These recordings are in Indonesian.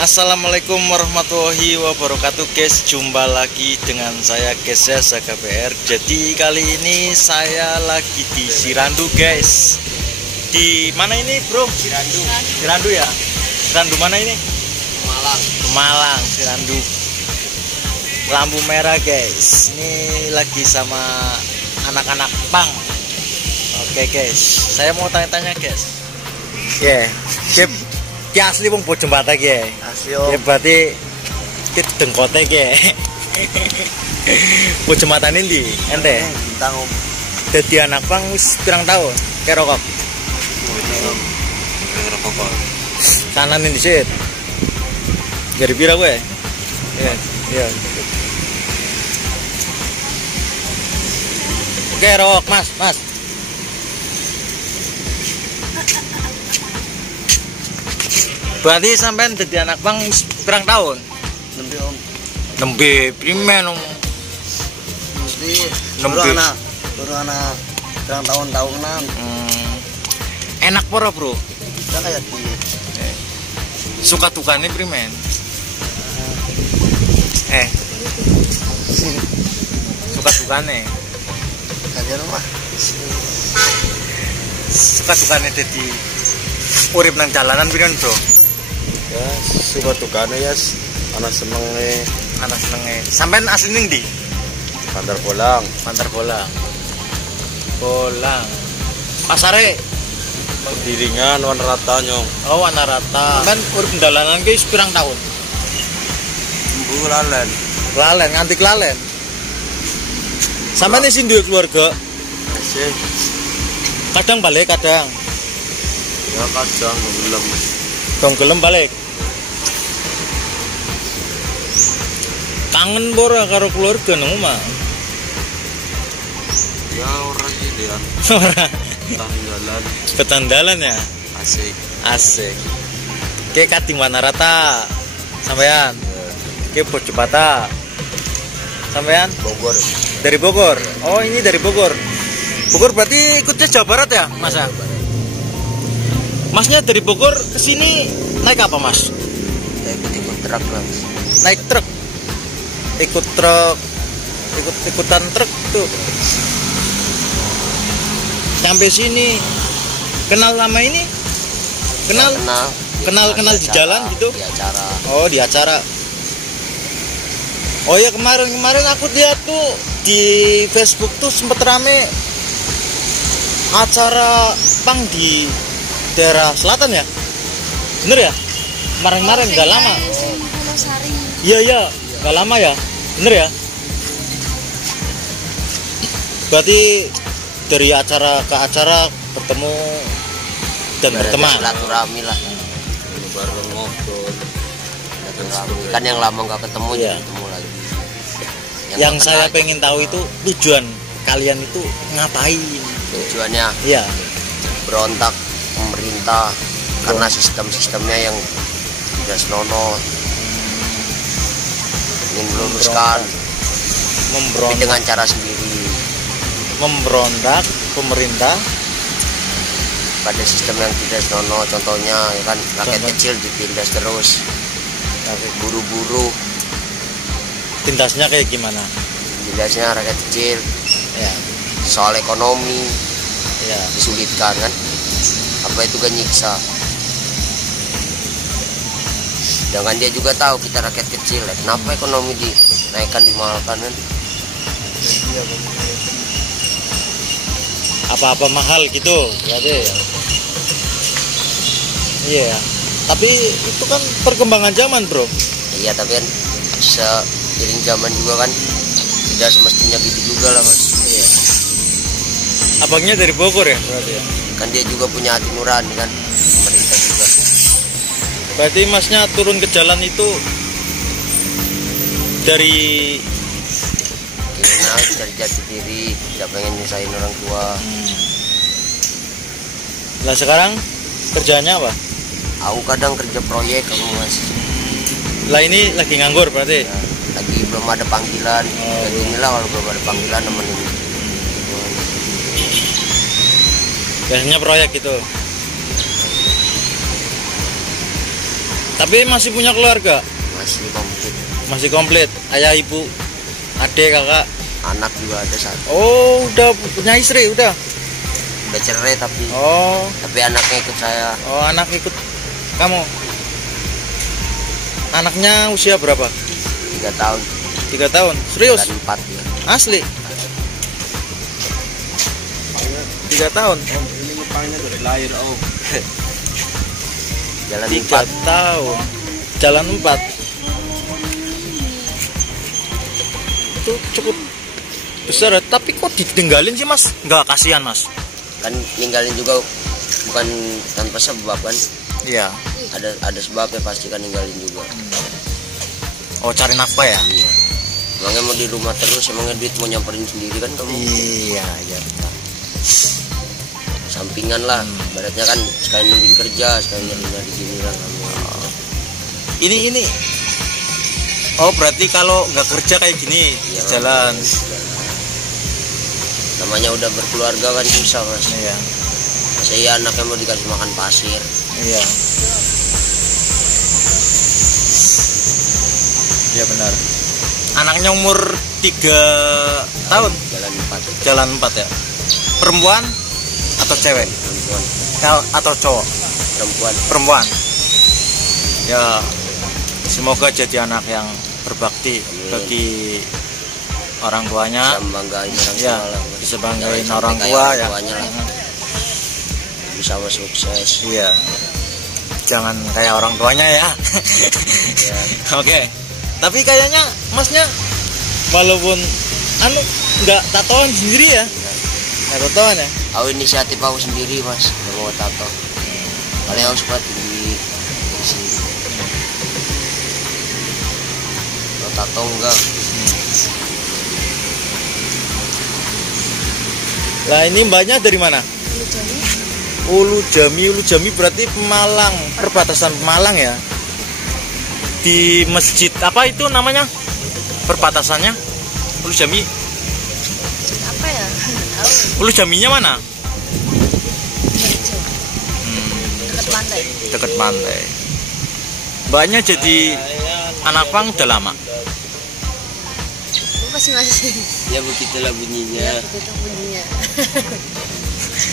Assalamualaikum warahmatullahi wabarakatuh guys, jumpa lagi dengan saya guys ya, KBR. Jadi kali ini saya lagi di Sirandu guys. Di mana ini bro? Sirandu. Sirandu ya? Sirandu mana ini? Malang. Malang, Sirandu. Lampu merah guys. Ini lagi sama anak-anak pang. Oke guys, saya mau tanya-tanya guys. Ya, ki asli wong Bojo Jembatan ki. Asli. Ya berarti ki dengkote ki. Bojo Jembatan ndi? Ente? Bintang om. Dadi anak pang wis pirang tahun? Kero kok. Rokok. Kanan ndi sih? Dari pira kowe? Iya, iya. Oke, rok, Mas. Berarti sampean dadi anak pang pirang tahun? Nembe om. Nembe primen om. Mesti Nembe. Baru anak pirang tahun-tahunan. Enak pora bro? Kita kayak di Suka dukane primen? Suka dukane? kajian rumah. Suka dukane dadi urip nang jalanan piran bro? Ya, suka tukane ya, anak senenge. Anak senenge. Sampean asli ning ndi? Bandar Bolang. Bantar Bolang. Bolang. Pasare Diringan wan rata nyong. oh Warna Rata. Kan urip jalanan ki pirang tahun? Lalen. Lalen, nganti lalen. Sampeyan sing duwe keluarga? Sih. Kadang balik, kadang. Ya kadang belum. Dong gelem balik. Kangen ora karo keluarga nang omah? Ya orang gitu ya. Tanggalan. Ketandalan ya? Asik. Asik. Kayak Kading Warna Rata. Sampean? Kayak Bojo Jembatan. Sampean? Bogor. Dari Bogor. Oh, ini dari Bogor. Bogor berarti ikutnya Jawa Barat ya, Mas? Masnya dari Bogor ke sini naik apa, Mas? Ya ikut truk lah. Naik truk. Ikut truk. Ikutan truk tuh. Sampai sini kenal lama ini? Kenal di jalan gitu? Di acara. Oh, di acara. Oh ya, kemarin aku lihat tuh di Facebook tuh sempet rame acara pang di daerah selatan ya? Bener ya? Kemarin nggak lama. Iya, nggak lama ya? Bener ya? Berarti dari acara ke acara bertemu dan berteman. Silaturahmi lah. Bareng ngobrol. Kan yang lama nggak ketemu Iya. jadi ketemu lagi. Yang saya pengen tahu itu tujuan kalian itu ngapain? Tujuannya Iya. berontak pemerintah karena sistemnya yang tidak senonoh, ingin meluruskan tapi dengan cara sendiri. Memberontak pemerintah Pada sistem yang tidak senonoh, contohnya ya kan rakyat kecil ditindas terus, buru-buru. tindasnya kayak gimana? Tindasnya rakyat kecil Ya, soal ekonomi ya. disulitkan kan, apa itu kan nyiksa. Sedangkan dia juga tahu kita rakyat kecil, ya. Kenapa ekonomi dinaikkan, dimahalkan kan? Apa-apa mahal gitu, berarti. Iya. Tapi itu kan perkembangan zaman, bro. Iya, tapi kan seiring zaman juga kan tidak semestinya gitu juga lah, Mas. Iya. Abangnya dari Bogor ya, berarti ya. Kan dia juga punya hati nurani kan, pemerintah juga. Berarti masnya turun ke jalan itu dari dari jati diri, tidak pengen nyusahin orang tua. Nah sekarang kerjanya apa? Aku kadang kerja proyek, aku Mas. Lah ini lagi nganggur berarti? Ya, lagi belum ada panggilan. Kayak gini lah kalau belum ada panggilan nemenin. Biasanya proyek gitu. Tapi masih punya keluarga? Masih komplit. Masih komplit. Ayah, ibu, adik, kakak. Anak juga ada satu. Oh, udah punya istri, udah Cerai tapi. Oh. Tapi anaknya ikut saya. Oh, anak ikut kamu. Anaknya usia berapa? 3 tahun. 3 tahun. Serius? 4 ya. Asli? 3 tahun. Ini ngepangnya dari lahir Jalan 3 tahun. Jalan 4. Itu cukup besar ya. Tapi kok ditinggalin sih mas? Nggak, kasihan mas. Kan ninggalin juga bukan tanpa sebab kan. Iya. Ada sebabnya pasti kan ninggalin juga. Oh, cari nafkah ya? Iya. Emangnya mau di rumah terus, emangnya duit mau nyamperin sendiri kan kamu? Iya, iya. Sampingan lah, baratnya kan sekalian nungguin kerja, sekalian nyari gini lah kamu. Ini. Oh, berarti kalau nggak kerja kayak gini Ya, jalan. Namanya udah berkeluarga kan susah mas. Iya. Saya anaknya mau dikasih makan pasir. Iya. Iya benar. Anaknya umur 3 tahun. Jalan 4. Jalan 4 ya. Perempuan atau cewek? Perempuan. Atau cowok? Perempuan. Perempuan. Ya, semoga jadi anak yang berbakti. Amin. Bagi orang tuanya. Bisa membanggain orang Ya, tua lah. bisa banggain Jangan orang sampai tua kayak ya. tuanya lah. Bisa sukses. Iya. Jangan kayak orang tuanya ya. Ya. Oke. Tapi kayaknya masnya walaupun nggak tatoan sendiri ya. Nggak tatoan ya. Aku inisiatif aku sendiri mas, nggak mau tato. Paling aku suka di sini. Kalau tato enggak. Lah ini mbaknya dari mana? Ulu Jami berarti Pemalang, perbatasan Pemalang ya. Di masjid apa itu namanya? Perbatasannya? Ulu Jami. Apa ya? Ulu Jaminya mana? Dekat pantai. Dekat pantai. Mbaknya jadi anak pang udah lama. Masih. Ya begitulah bunyinya. Ya, begitu bunyinya.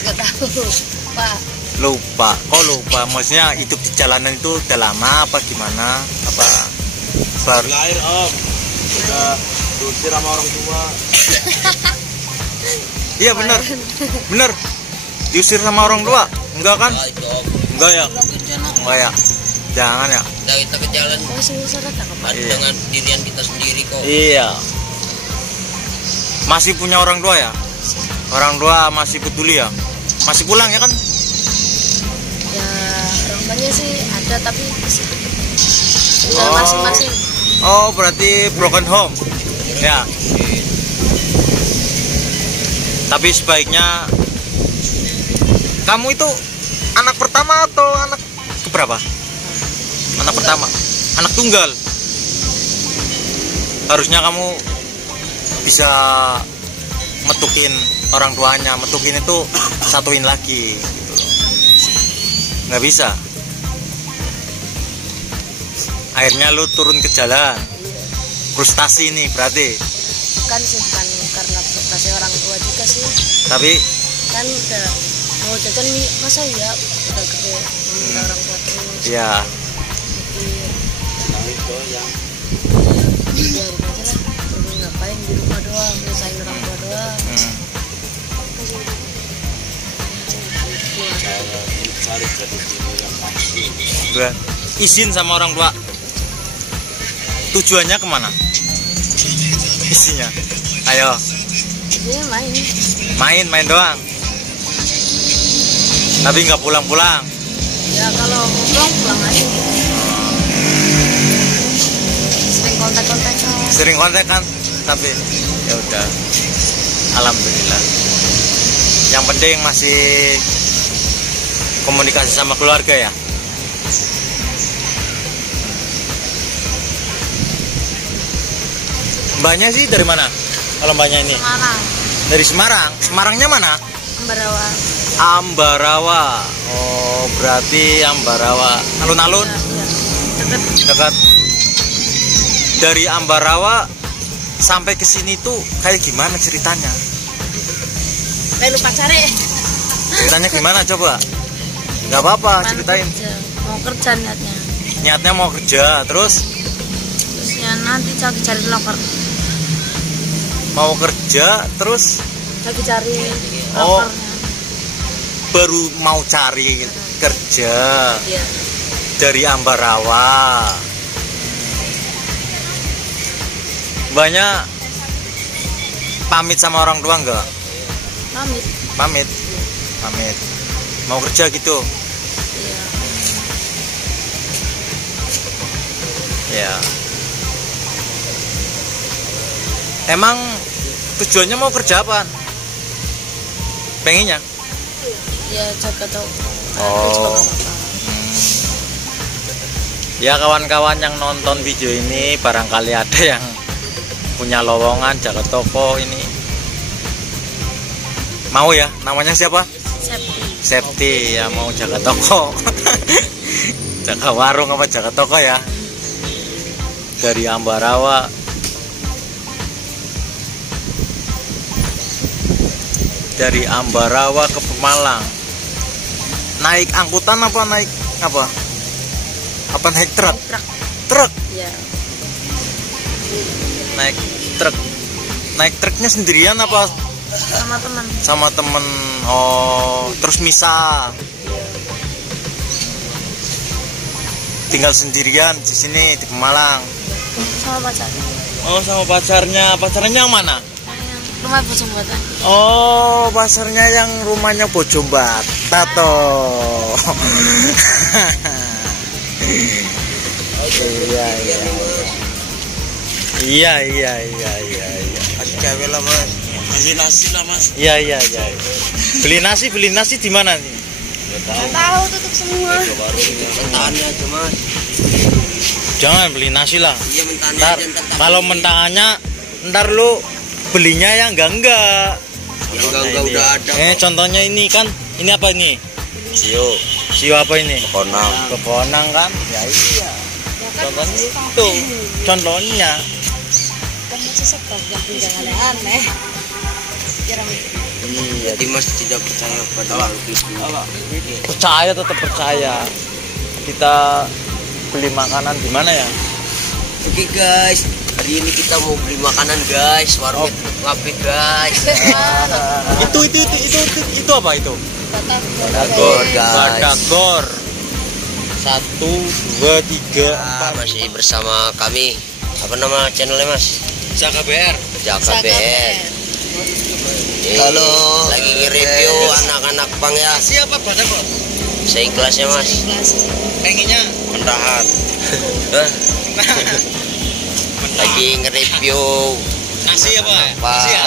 Nggak tahu, Pak. Lupa. Kok lupa? Maksudnya hidup di jalanan itu udah lama apa gimana? Apa baru Lahir om, udah diusir sama orang tua. Iya benar. Benar. Diusir sama orang tua? Enggak kan? Itu om. Enggak ya? Enggak ya? Jangan ya? Kita ke jalan Masih usah datang apa? Iya. dengan dirian kita sendiri kok. Iya. Masih punya orang tua ya? Orang tua masih peduli ya? Masih pulang ya kan? Ya, orang tuanya sih ada tapi udah masing-masing. Oh, berarti broken home. Ya. Tapi sebaiknya kamu itu anak pertama atau anak keberapa? Anak pertama. Anak tunggal. Harusnya kamu bisa metukin orang tuanya. Metukin itu satuin lagi gitu loh. Nggak bisa. Akhirnya lu turun ke jalan. Frustasi nih berarti. Bukan sih, bukan karena frustasi orang tua juga sih. Tapi Kan udah mau jajan nih, masa ya udah gede minta orang tua terus. ya Biarin aja lah. Terus ngapain di rumah doang, nyusahin orang tua doang. udah izin sama orang tua. Tujuannya kemana? Isinya, ayo Dia main doang. Tapi nggak pulang-pulang. ya kalau mau pulang pulang aja. Sering kontak-kontak Sering kontak kan, tapi ya udah. Alhamdulillah. Yang penting masih komunikasi sama keluarga ya. Mbaknya sih dari mana? Kalau mbaknya ini? Semarang. Dari Semarang. Semarangnya mana? Ambarawa. Ambarawa. Oh, berarti Ambarawa. Alun-alun? Iya. Dekat. Dekat. Dari Ambarawa sampai ke sini tuh kayak gimana ceritanya? Kayak lupa cari. Ceritanya gimana coba? Nggak apa-apa, ceritain. Mau kerja niatnya. Niatnya mau kerja, terus Ya nanti cari loker. mau kerja, terus Lagi cari Oh. lokernya. baru mau cari kerja Iya. dari Ambarawa. Mbaknya pamit sama orang tua nggak? Pamit. Pamit. Pamit. Mau kerja gitu. Iya. Ya. Emang tujuannya mau kerja apa? Pengennya? Ya jaga tau. Oh. Ya kawan-kawan yang nonton video ini barangkali ada yang punya lowongan jaga toko ini. Mau ya? Namanya siapa? Safety. Safety ya, mau jaga toko. Jaga warung apa jaga toko ya? Dari Ambarawa. Dari Ambarawa ke Pemalang. Naik angkutan apa naik apa? Apa naik truk? Truk. Truk. Iya. Naik truk. Naik truknya sendirian apa Sama teman. sama temen? Oh, terus misah. Tinggal sendirian di sini di Pemalang. Sama pacar. Oh, sama pacarnya. Pacarnya yang mana? Yang rumah Bojong Bata. Oh, pacarnya yang rumahnya Bojong Bata toh. Iya, iya. Iya, iya, iya, iya, iya. Kasih cewek lah mas. Kasih nasi lah mas. Iya, iya, iya. Beli nasi di mana nih? Nggak tahu tutup semua. Mentahannya aja mas. Jangan beli nasi lah. Iya mentahannya Ntar aja. kalau mentangannya ntar lu belinya yang enggak. Yang enggak udah ada. Contohnya ini kan, ini apa ini? Sio apa ini? Pekonang kan? Ya iya. Contohnya itu. Contohnya. Kamu sesekap jangan aneh. Iya. Jadi mas tidak percaya pada makhluk itu. Percaya, tetap percaya. Kita beli makanan di mana ya? Oke guys, hari ini kita mau beli makanan guys, warung ngapi guys. Itu apa itu? Batagor guys. Batagor. 1, 2, 3, 4. Masih bersama kami. Apa nama channelnya mas? Jaka BR. Jaka BR. Halo. Lagi nge-review anak-anak pang ya. Siapa Batagor? Saya ikhlas ya mas. Pengennya Mendahat. Lagi nge-review nasi apa? Nasi ya?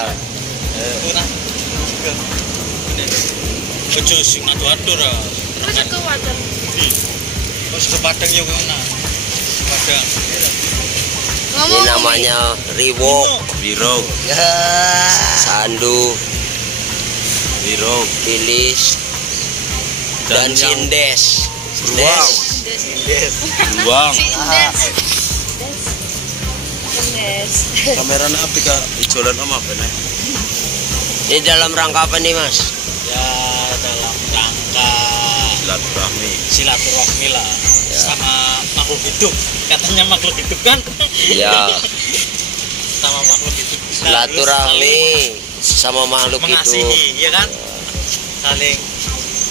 Ojo sing adu-adu ra. Terus ke wadah. Terus ke Padang ya kena. Padang. Ini namanya Riwok, Wirok, Sandu, Wirok, Lilis, dan Sindes. Beruang. Kameranya apa kak? Ijolan sama apa nih? Ini dalam rangka apa nih mas? Ya dalam rangka silaturahmi lah Ya. sama makhluk hidup. Katanya makhluk hidup kan? Ya, Sama makhluk hidup. silaturahmi sama makhluk itu Mengasihi, ya kan? Saling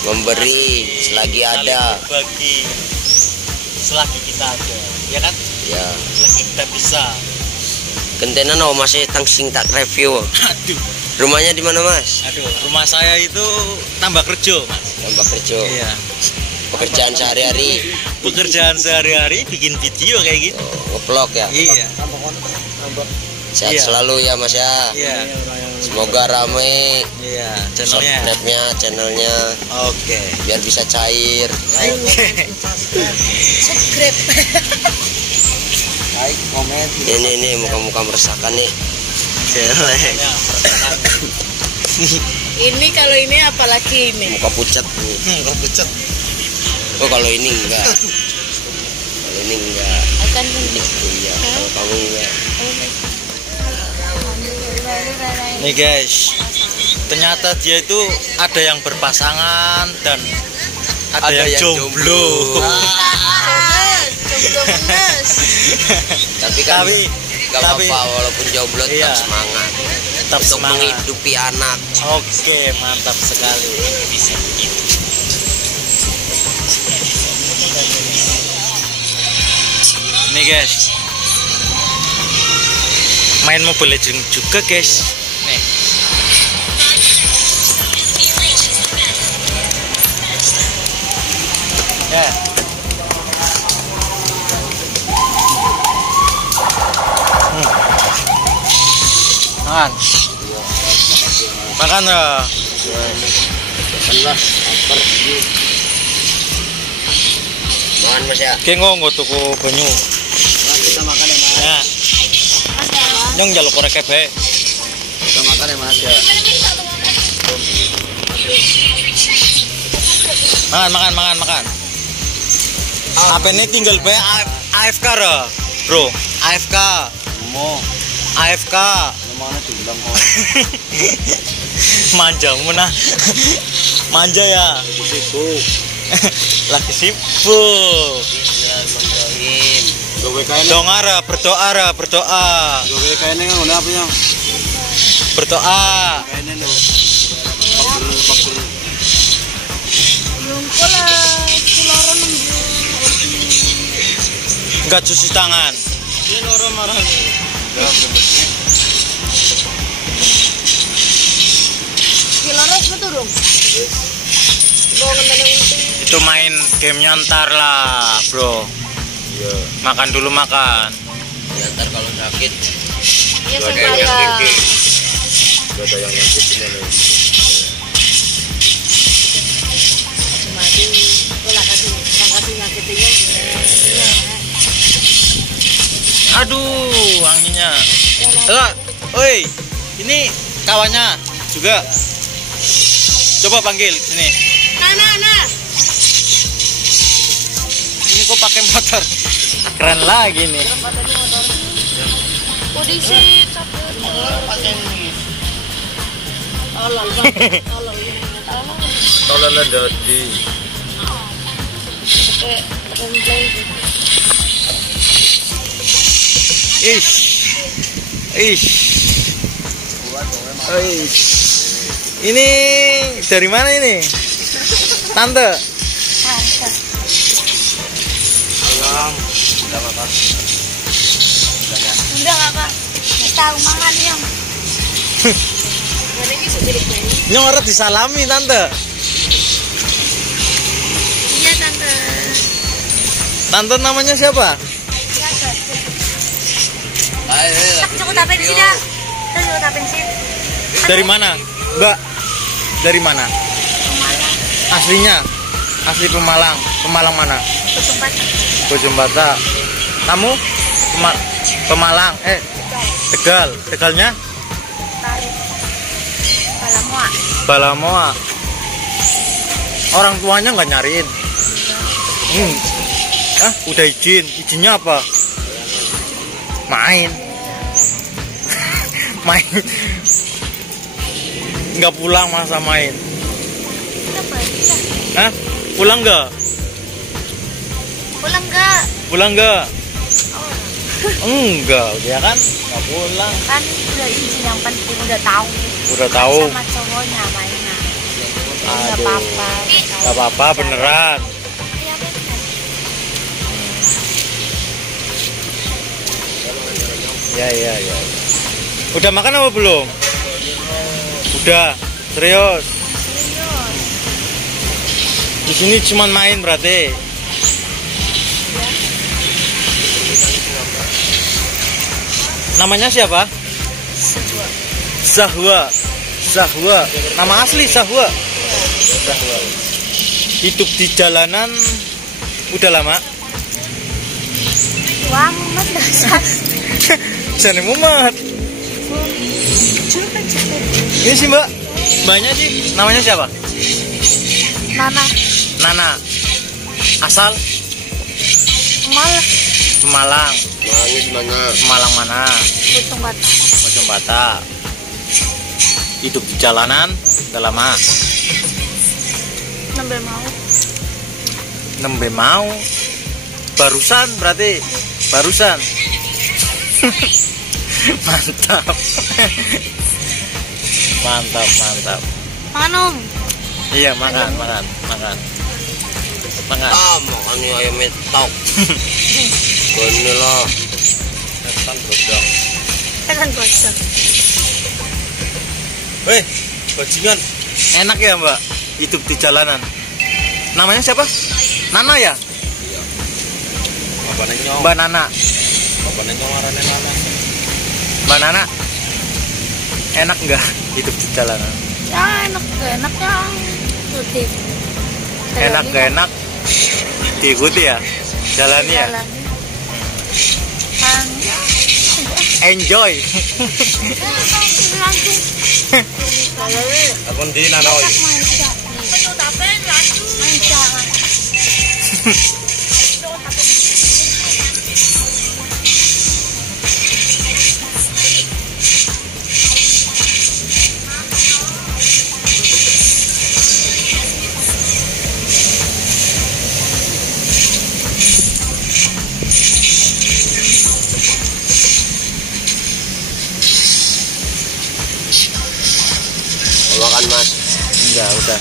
memberi selagi ada. Bagi selagi kita ada, ya kan? Ya, Selagi kita bisa. kentenan oh masih tangsing tak review. Aduh, Rumahnya di mana mas? rumah saya itu Tambak Rejo, Mas. Tambak Rejo. Iya. Pekerjaan sehari-hari. Pekerjaan sehari-hari bikin video kayak gitu. Nge-vlog ya. Iya. Sehat Iya. selalu ya mas ya. Iya. Semoga rame Iya, channelnya. subscribe-nya, channelnya Oke. biar bisa cair. Oke. Subscribe. Like, komen. Ini muka-muka meresahkan nih. Jelek. Ini kalau ini apalagi ini. Muka pucat nih. Muka pucat. Oh kalau ini enggak. Kalau ini enggak. Akan ini. Iya, kalau kamu enggak. Nih guys, ternyata dia itu ada yang berpasangan dan ada yang jomblo. Jomblo menes. Tapi kan enggak apa-apa walaupun jomblo tetap semangat. Tetap Untuk semangat menghidupi anak. Oke, mantap sekali. Nih guys, main Mobile Legends juga guys. Nih. Ya. Makan. Makan ya. Makanlah, lapar. Makan Mas ya. Ki nggo tuku banyu. Kita makan ya Mas. Ya. Nyong njaluk korek bae. Kita makan ya Mas ya. Makan. Apa ini tinggal bae AFK ra, Bro. AFK. Mau AFK. mana dibilang kok. Manja munah. Manja ya. Sibuk. Lagi sibuk. Ya, manjain. Gawe kae Berdoa. gawe kae nang ngene apa ya? Berdoa. Kae lho. Pager. Belum pula keluaran Enggak cuci tangan. Ini orang marah nih. Enggak bener. Kilaras betul dong. Itu main gamenya ntar lah, bro. Iya. Makan dulu makan. Ya ntar kalau sakit. Iya Gak ada saya. yang nyakitin nih. Mati. Bola kasih nyakitinnya. Aduh, anginnya. Oi, ini kawannya juga. Coba panggil sini. Nah. Ini kok pakai motor? Keren lagi nih. Kondisi Tolong dadi. Ish. Ini dari mana ini? Tante. Udah kakak. Tahu makan yang. Nyong harus disalami tante. Iya tante. Tante namanya siapa? Cukup tak pensi dah. Cukup tak pensi. Dari mana? Mbak. Dari mana? Pemalang. Aslinya? Asli Pemalang. Pemalang mana? Bojong Bata. Kamu? Pemalang. Tegal. Tegalnya? Tarik. Balamoa. Balamoa. Orang tuanya nggak nyariin? Udah izin. Izinnya apa? Main. Nggak pulang masa main. Pulang nggak? Pulang nggak? Enggak, dia kan nggak pulang. Kan udah izin, yang penting udah tahu. Udah tahu. Sama cowoknya mainan. Nggak Aduh. apa-apa. Nggak apa-apa beneran. Iya bener. Ya. Udah makan apa belum? Udah. Serius. Di sini cuma main berarti. Namanya siapa? Zahwa. Nama asli Zahwa. Hidup di jalanan udah lama? Uang, mas dasar. Jane mumet. Ini sih mbak, mbaknya sih namanya siapa? Nana. Nana. Asal Malah. Malang. Malangnya di mana? Malang mana? Bojong Bata. Bojong Bata. Hidup di jalanan udah lama. Nembe mau. Barusan berarti. Barusan. Mantap. Mantap. Manum. Iya, makan. Makannya ayam metok. Gini lah. Setan godong. Kan bojong. Weh, bajingan. Enak ya mbak, hidup di jalanan. Namanya siapa? Nana ya? Apa nyong? Mbak Nana. Apa nyong arane Nana? Mbak Nana, enak nggak hidup di jalanan? Ya enak ya. Putih. Enak gak enak? Diikuti ya? Jalani ya? Enjoy. Aku di Nana oi. Makan mas. Enggak, udah.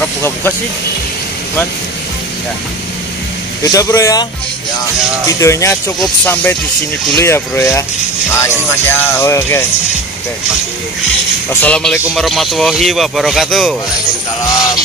Orang buka-buka sih, man. Ya. Udah bro ya. Ya. Videonya cukup sampai di sini dulu ya bro ya. Makasih mas ya. Oke. Wassalamualaikum warahmatullahi wabarakatuh. Waalaikumsalam.